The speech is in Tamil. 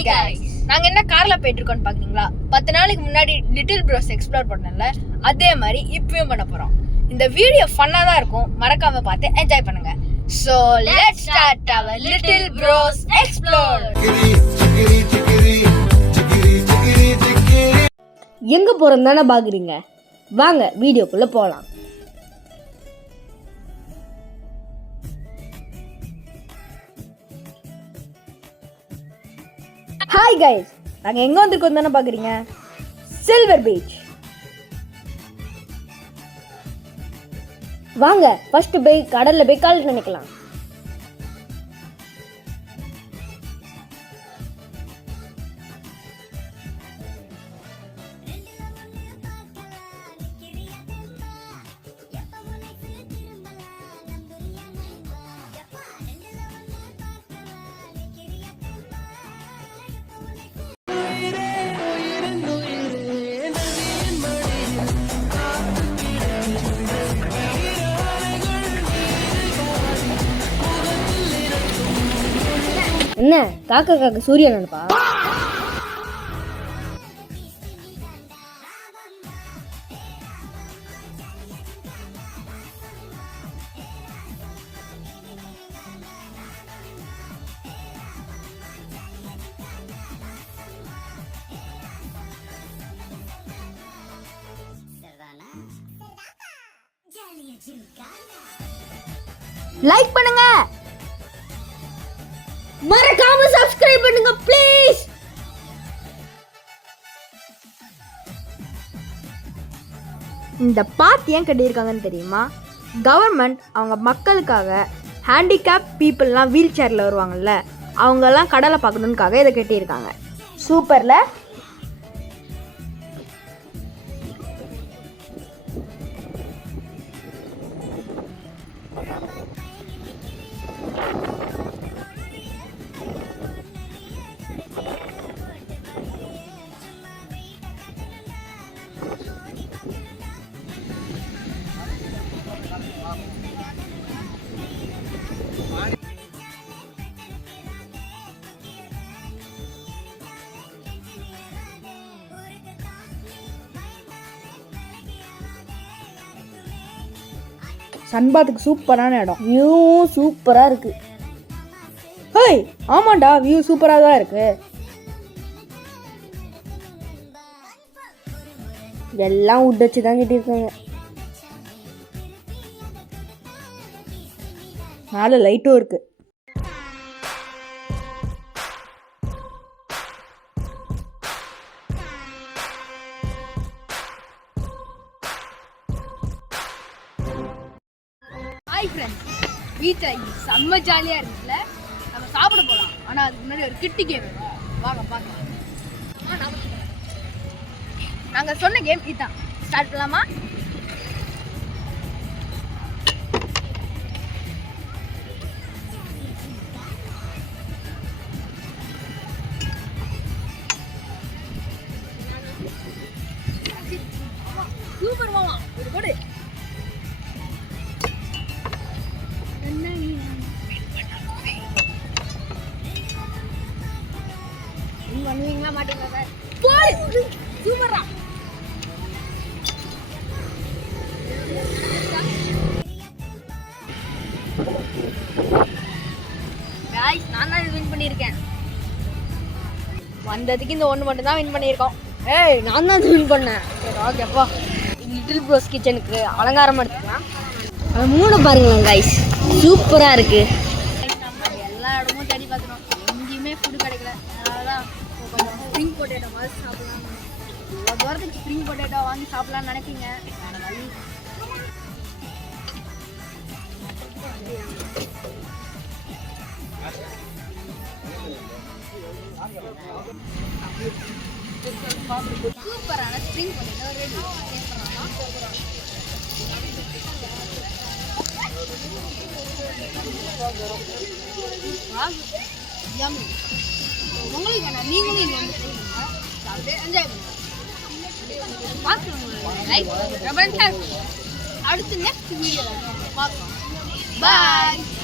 ஹாய் गाइस நாங்க என்ன கார்ல போயிட்டு இருக்கோம்னு பாத்தீங்களா 10 நாளைக்கு முன்னாடி லிட்டில் ப்ரோஸ் எக்ஸ்ப்ளோர் பண்ணல அதே மாதிரி இப்பவும் பண்ண போறோம் இந்த வீடியோ ஃபன்னா தான் இருக்கும் மறக்காம பார்த்து என்ஜாய் பண்ணுங்க So let's start our little bros explore எங்க போறோம் தானே பாக்குறீங்க வாங்க வீடியோக்குள்ள போலாம் ஹாய் கைஸ் நாங்க எங்க வந்திருக்கோம் தானே பாக்குறீங்க சில்வர் பீச் வாங்க ஃபர்ஸ்ட் போய் கடல்ல போய் கால் நினைக்கலாம் என்ன காக்கா காக்கா சூரியன் நினைப்பா லைக் பண்ணுங்க மறக்காம சப்ஸ்கிரைப் பண்ணுங்க ப்ளீஸ் இந்த பாத் ஏன் கட்டியிருக்காங்கன்னு தெரியுமா கவர்மெண்ட் அவங்க மக்களுக்காக ஹேண்டிகேப் பீப்புளெலாம் வீல் சேரில் வருவாங்கல்ல அவங்கெல்லாம் கடலை பார்க்கணுன்னுக்காக இதை கட்டியிருக்காங்க சூப்பரில் சன்பாத்துக்கு சூப்பரான இடம் வியூவும் சூப்பராக இருக்கு ஹேய் ஆமாண்டா வியூ சூப்பராக தான் இருக்கு எல்லாம் உட் வச்சு தான் கட்டியிருக்காங்க மேலே லைட்டும் இருக்கு ஹாய் ஃப்ரெண்ட்ஸ் வீட்டில் செம்ம ஜாலியாக இருக்குல்ல நம்ம சாப்பிட போகலாம் ஆனால் அதுக்கு முன்னாடி ஒரு கிட்டி கேம் வாங்க பார்க்கலாம் நாங்கள் சொன்ன கேம் இதுதான் ஸ்டார்ட் பண்ணலாமா சூப்பர் மாமா ஒரு போடு பண்ணுவீங்களா மாட்டீங்களா சூப்பரா நான் தான் வின் பண்ணியிருக்கேன் வந்ததுக்கு இந்த ஒன்று மட்டும் தான் வின் பண்ணியிருக்கோம் ஏய் நான் தான் வின் பண்ணேன் ஓகேப்பா லிட்டில் ப்ரோஸ் கிச்சனுக்கு அலங்காரம் எடுத்துக்கலாம் அது 3 பாருங்களேன் கைஸ் சூப்பராக இருக்கு எல்லா இடமும் தேடி பார்த்துட்டோம் எங்கேயுமே ஃபுட்டு கிடைக்கல அதனால தான் கொஞ்சம் ஸ்ப்ரிங் பொட்டேட்டோ மாதிரி சாப்பிடலாம் இவ்வளோ தூரத்துக்கு ஸ்ப்ரிங் பொட்டேட்டோ வாங்கி சாப்பிடலாம்னு நினைப்பீங்க வழி சூப்பரான ஸ்ப்ரிங் பொட்டேட்டோ ரெடி உங்களுக்கு என்ன நீங்களும் இங்கே வந்து சாப்பிட்டு என்ஜாய் பண்ணுங்க பார்க்குறவங்க லைக் கமெண்ட் அடுத்து நெக்ஸ்ட் வீடியோவில் பார்க்கலாம் பாய்